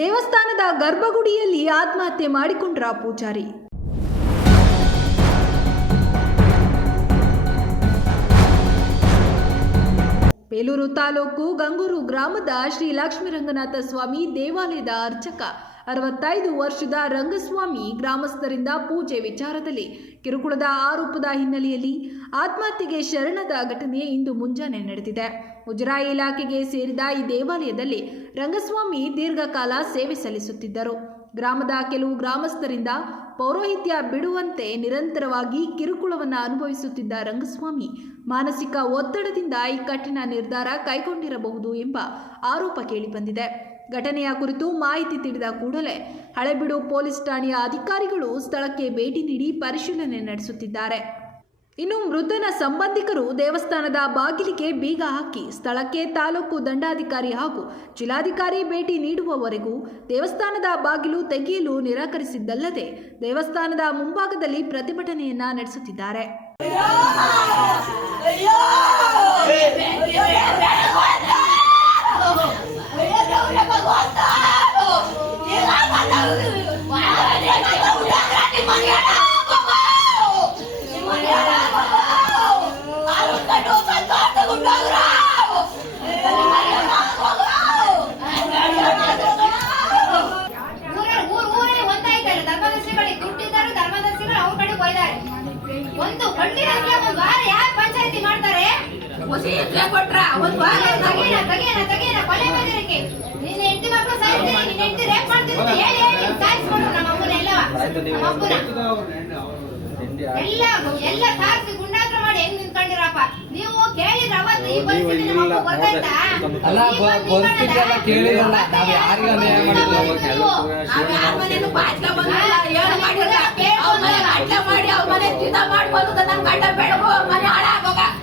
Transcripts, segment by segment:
ದೇವಸ್ಥಾನದ ಗರ್ಭಗುಡಿಯಲ್ಲಿ ಆತ್ಮಹತ್ಯೆ ಮಾಡಿಕೊಂಡ್ರ ಪೂಜಾರಿ. ಬೇಲೂರು ತಾಲೂಕು ಗಂಗೂರು ಗ್ರಾಮದ ಶ್ರೀ ಲಕ್ಷ್ಮೀರಂಗನಾಥ ಸ್ವಾಮಿ ದೇವಾಲಯದ ಅರ್ಚಕ 65 ವರ್ಷದ ರಂಗಸ್ವಾಮಿ ಗ್ರಾಮಸ್ಥರಿಂದ ಪೂಜೆ ವಿಚಾರದಲ್ಲಿ ಕಿರುಕುಳದ ಆರೋಪದ ಹಿನ್ನೆಲೆಯಲ್ಲಿ ಆತ್ಮಹತ್ಯೆಗೆ ಶರಣದ ಘಟನೆ ಇಂದು ಮುಂಜಾನೆ ನಡೆದಿದೆ. ಮುಜರಾಯಿ ಇಲಾಖೆಗೆ ಸೇರಿದ ಈ ದೇವಾಲಯದಲ್ಲಿ ರಂಗಸ್ವಾಮಿ ದೀರ್ಘಕಾಲ ಸೇವೆ ಸಲ್ಲಿಸುತ್ತಿದ್ದರು. ಗ್ರಾಮದ ಕೆಲವು ಗ್ರಾಮಸ್ಥರಿಂದ ಪೌರೋಹಿತ್ಯ ಬಿಡುವಂತೆ ನಿರಂತರವಾಗಿ ಕಿರುಕುಳವನ್ನು ಅನುಭವಿಸುತ್ತಿದ್ದ ರಂಗಸ್ವಾಮಿ ಮಾನಸಿಕ ಒತ್ತಡದಿಂದ ಈ ಕಠಿಣ ನಿರ್ಧಾರ ಕೈಗೊಂಡಿರಬಹುದು ಎಂಬ ಆರೋಪ ಕೇಳಿಬಂದಿದೆ. ಘಟನೆಯ ಕುರಿತು ಮಾಹಿತಿ ತಿಳಿದ ಕೂಡಲೇ ಹಳೆಬೀಡು ಪೊಲೀಸ್ ಠಾಣೆಯ ಅಧಿಕಾರಿಗಳು ಸ್ಥಳಕ್ಕೆ ಭೇಟಿ ನೀಡಿ ಪರಿಶೀಲನೆ ನಡೆಸುತ್ತಿದ್ದಾರೆ. ಇನ್ನು ಮೃತನ ಸಂಬಂಧಿಕರು ದೇವಸ್ಥಾನದ ಬಾಗಿಲಿಗೆ ಬೀಗ ಹಾಕಿ ಸ್ಥಳಕ್ಕೆ ತಾಲೂಕು ದಂಡಾಧಿಕಾರಿ ಹಾಗೂ ಜಿಲ್ಲಾಧಿಕಾರಿ ಭೇಟಿ ನೀಡುವವರೆಗೂ ದೇವಸ್ಥಾನದ ಬಾಗಿಲು ತೆಗೆಯಲು ನಿರಾಕರಿಸಿದ್ದಲ್ಲದೆ ದೇವಸ್ಥಾನದ ಮುಂಭಾಗದಲ್ಲಿ ಪ್ರತಿಭಟನೆಯನ್ನ ನಡೆಸುತ್ತಿದ್ದಾರೆ. ಒಂದು ಕೊಂಡಿರಕ್ಕೆ ಒಂದು ವಾರ ಯಾರು ಪಂಚಾಯತಿ ಮಾಡ್ತಾರೆ? ಕೊಲೆ ಬಂದಿರಕ್ಕೆ ನಿನ್ನ ಹೆಂಡತಿ ಮಕ್ಕಳು ಸಾಯ್ತಾರೆ, ನಿನ್ನ ಹೆಂಡತಿ ರೇಪ್ ಮಾಡ್ತಿದ್ರೆ ಹೇಳಿ ಸಾಯಿಸ್ಕೊಂಡ್ರು ನಮ್ಮ ಅಮ್ಮನ ಎಲ್ಲ ಸಾರಿಸಿ ಗುಂಡಾತ್ರ ಮಾಡಿ ಹೆಂಗ್ ನಿಂತ್ಕೊಂಡಿರಪ್ಪ. ನೀವು ಕೇಳಿದ್ರ ಅವತ್ತು ಈ ಪರಿಸ್ಥಿತಿ ನಮ್ಮ ಗೊತ್ತಾಯ್ತಾ?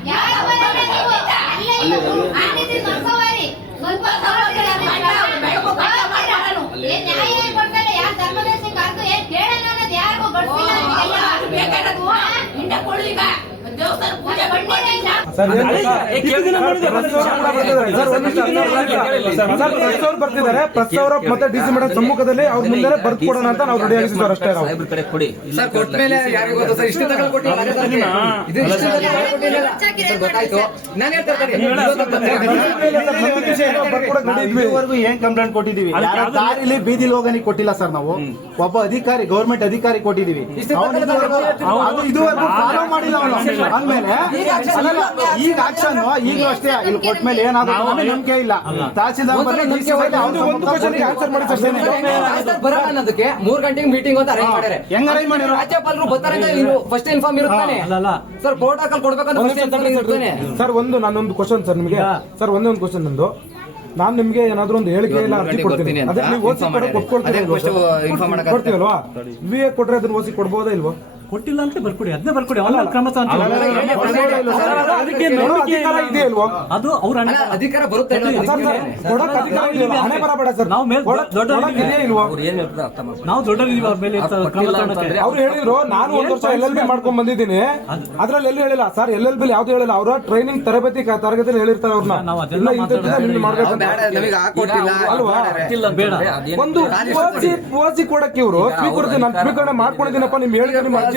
ನ್ಯಾಯ ಕೊಡ್ತಾರೆ ಯಾರು ಧರ್ಮದರ್ಶಕ ಅಂತ ಏನ್ ಕೇಳಲ್ಲ ಅನ್ನೋದು ಯಾರಿಗೂ ಗೊತ್ತಿಲ್ಲ. ಬರ್ತಿದ್ದಾರೆ ಪ್ರೆಸ್ ಅವರು ಮತ್ತೆ ಡಿಸಿ ಮೇಡಮ್ ಸಮ್ಮುಖದಲ್ಲಿ ಅವ್ರ ಮುಂದೆ ಬರ್ದು ಕೊಡೋಣ ಅಂತ ನಾವು ರೆಡಿ ಆಗಿದ್ದೀವಿ ಸರ್. ಅಷ್ಟೇ ಏನ್ ಕಂಪ್ಲೇಂಟ್ ಕೊಟ್ಟಿದೀವಿ, ದಾರಿಲಿ ಬೀದಿಲಿ ಹೋಗನಿ ಕೊಟ್ಟಿಲ್ಲ ಸರ್. ನಾವು ಒಬ್ಬ ಅಧಿಕಾರಿ ಗೌರ್ಮೆಂಟ್ ಅಧಿಕಾರಿ ಕೊಟ್ಟಿದೀವಿ, ಇದುವರೆಗೂ ಫಾಲೋ ಮಾಡಿಲ್ಲ ಅವನು. ಅಂದ್ಮೇಲೆ ಈಗ ಆಕ್ಷನ್ ಈಗಲೂ ಅಷ್ಟೇ ಇಲ್ಲಿ ಕೊಟ್ಟ ಮೇಲೆ ಏನಾದ್ರು ನಂಬಿಕೆ ಇಲ್ಲ. ತಹಸೀಲ್ದಾರ್ ಬರಲ್ಲ ಅನ್ನೋದಕ್ಕೆ 3 ಗಂಟೆಗೆ ಮೀಟಿಂಗ್ ಅಂತ ಅರೇಂಜ್ ಮಾಡ್ಯಾರೆ. ಹೆಂಗ್ ಅರೇಂಜ್ ಮಾಡ್ಯಾರ? ರಾಜ್ಯಪಾಲರು ಬರ್ತಾರೆ ಫಸ್ಟ್ ಇನ್ಫಾರ್ಮ್ ಇರುತ್ತಾನೆ ಸರ್. ಪ್ರೋಟೋಕಾಲ್ ಕೊಡ್ಬೇಕಂತ ಸರ್. ನಾನೊಂದು ಕ್ವಶನ್ ಸರ್ ನಿಮಗೆ ಸರ್, ಒಂದೇ ಒಂದು ಕ್ವಶನ್ ನಂದು. ನಾನು ನಿಮ್ಗೆ ಏನಾದ್ರು ಒಂದು ಹೇಳಿಕೆ ಇಲ್ಲ ಅರ್ಜಿ ಕೊಡ್ತೀನಿ, ಅದಕ್ಕೆ ನೀವು ಓಸಿ ಕೊಡ್ತೀವಲ್ವಾ? ವಿಎ ಕೊಟ್ರೆ ಅದನ್ನ ಓಸಿ ಕೊಡ್ಬೋದಾ ಇಲ್ವಾ? ಕೊಟ್ಟಿಲ್ಲ ಅಂತ ಬರ್ಕೊಡಿ, ಅದನ್ನೇ ಬರ್ಕೊಡಿ. ಕ್ರಮ ಇದೆ ಇಲ್ವಾ? ಅದು ಅವ್ರ ಅಧಿಕಾರ ಬರುತ್ತೆ. ನಾವು ದೊಡ್ಡದಿದ್ದೀವಿ ಅವ್ರ ಮೇಲೆ ಅವ್ರು ಹೇಳಿದ್ರು. ನಾನು 1 ವರ್ಷ LLB ಮಾಡ್ಕೊಂಡ್ ಬಂದಿದ್ದೀನಿ, ಅದ್ರಲ್ಲಿ ಎಲ್ಲಿ ಹೇಳಿಲ್ಲ ಸರ್. LLB ಯಾವ್ದು ಹೇಳಿಲ್ಲ. ಅವರ ಟ್ರೈನಿಂಗ್ ತರಗತಿಯಲ್ಲಿ ಹೇಳಿರ್ತಾರೆ ಅವ್ರನ್ನ. ಒಂದು ಓಸಿ ಕೊಡಕ್ಕೆ ಇವರು ಸ್ವೀಕೃತಿ ನಾನು ಸ್ವೀಕರಣೆ ಮಾಡ್ಕೊಂಡಿದ್ದೀನಪ್ಪ ನಿಮ್ ಹೇಳಿಕೆ ನಿಮ್ಮ ಅರ್ಜಿನ.